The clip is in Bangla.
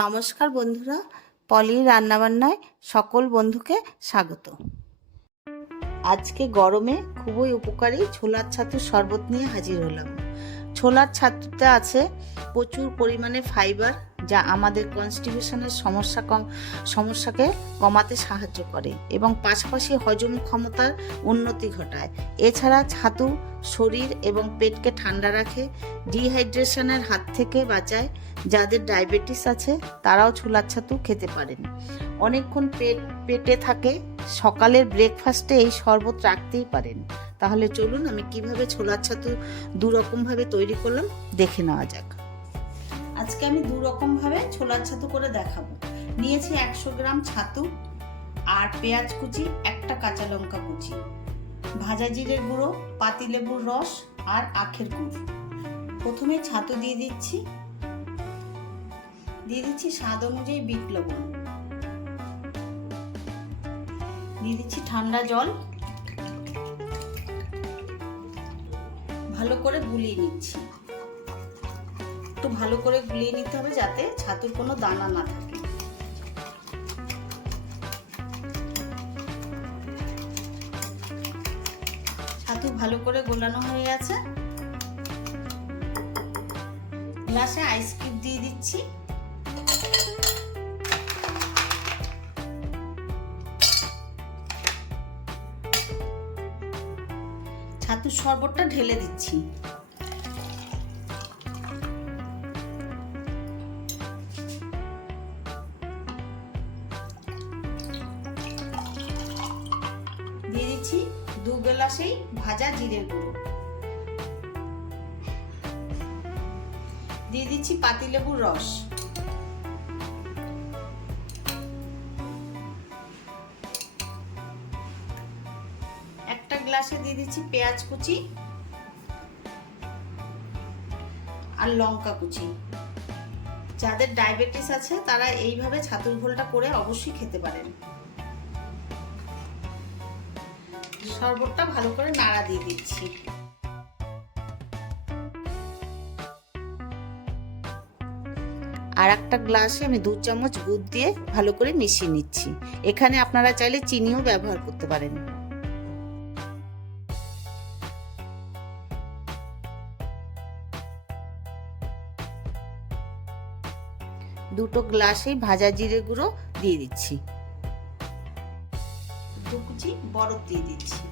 নমস্কার বন্ধুরা, পলির রান্নাবান্নায় সকল বন্ধুকে স্বাগত। আজকে গরমে খুবই উপকারী ছোলার ছাতুর শরবত নিয়ে হাজির হলাম। ছোলার ছাতুতে আছে প্রচুর পরিমাণে ফাইবার, যা আমাদের কনস্টিপেশনের সমস্যাকে কমাতে সাহায্য করে এবং পাশাপাশি হজম ক্ষমতার উন্নতি ঘটায়। এছাড়া ছাতু শরীর এবং পেটকে ঠান্ডা রাখে, ডিহাইড্রেশনের হাত থেকে বাঁচায়। যাদের ডায়াবেটিস আছে তারাও ছোলার ছাতু খেতে পারেন। অনেকক্ষণ পেটে থাকে, সকালের ব্রেকফাস্টে এই শরবত রাখতেই পারেন। তাহলে চলুন আমি কিভাবে ছোলার ছাতু দুরকমভাবে তৈরি করলাম দেখে নেওয়া যাক। আজকে আমি দুরকমভাবে ছোলার ছাতু করে দেখাবো। নিয়েছি 100 গ্রাম ছাতু আর পেঁয়াজ কুচি, একটা কাঁচা লঙ্কা কুচি, ভাজা জিরের গুঁড়ো, পাতিলেবুর রস আর আখের গুড়। প্রথমে ছাতু দিয়ে দিচ্ছি স্বাদ অনুযায়ী বিট লবণ, দিয়ে দিচ্ছি ঠান্ডা জল, ভালো করে গুলিয়ে নিচ্ছি। একটু ভালো করে গুলিয়ে নিতে হবে যাতে ছাতুর কোনো দানা না থাকে। ছাতু ভালো করে গোলানো হয়ে গেছে। গ্লাসে আইস কিউব দিয়ে দিচ্ছি। ছাতুর শরবতটা ঢেলে দিচ্ছি। দিয়ে দিচ্ছি 2 গ্লাসেই ভাজা জিরের গুঁড়ো, দিয়ে দিচ্ছি পাতিলেবুর রস, একটা গ্লাসে দিয়ে দিচ্ছি পেঁয়াজ কুচি আর লঙ্কা কুচি। যাদের ডায়াবেটিস আছে তারা এইভাবে ছাতুর ঘোলটা করে অবশ্যই খেতে পারেন। শরবতটা ভালো করে নাড়া দিয়ে দিচ্ছি। আর একটা গ্লাসে আমি 2 চামচ গুড় দিয়ে ভালো করে মিশিয়ে নিচ্ছি। এখানে আপনারা চাইলে চিনিও ব্যবহার করতে পারেন। দুটো গ্লাসেই ভাজা জিরে গুঁড়ো দিয়ে দিচ্ছি, 2 কুচি বরফ দিয়ে দিচ্ছি।